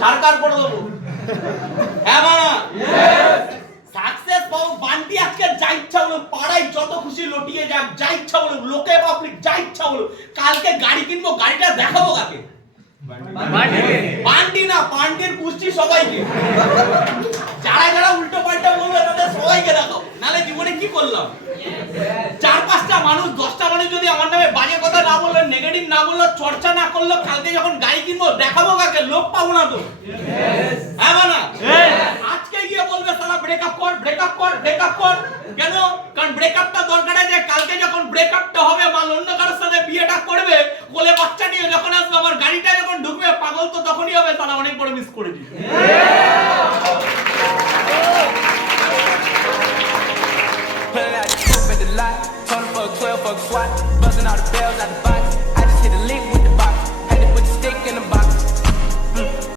ঝাড়কার করে দেবো। হ্যাঁ মানা সাকসেস পাবো। বান্টি আজকে যা ইচ্ছা বলো, পাড়ায় যত খুশি লটিয়ে যাক, যা ইচ্ছা বলো, লোকে পাবলিক যা ইচ্ছা বলো। কালকে গাড়ি কিনবো, গাড়িটা দেখাবো কাকে? বান্টি না, পান্টির পুষ্টি সবাইকে। যারা যারা উল্টো পাল্টা বলবে তাদের সবাইকে দেখাবো। নালে জীবনে কি করলাম? 4-5টা মানুষ 10টা মানুষ যদি আমার নামে বাজে কথা না বললো, নেগেটিভ না বললো, চর্চা না করলো, কালকে যখন গাড়ি কিনবো দেখাবো কাকে? লোক পাবো না তো। হ্যাঁ না? আজকে গিয়ে বলবে সালা ব্রেকআপ কর, ব্রেকআপ কর, ব্রেকআপ কর। কেন? কারণ ব্রেকআপটা দরকার আছে। কালকে যখন ব্রেকআপটা হবে, মাল অন্য কারোর সাথে বিয়েটা করবে, কোলে বাচ্চা নিয়ে যখন আসবে, আমার গাড়িটা যখন ঢুকবে, পাগল তো তখনই হবে সালা অনেক বড় মিস করেছি। Turn for 12, fuck SWAT.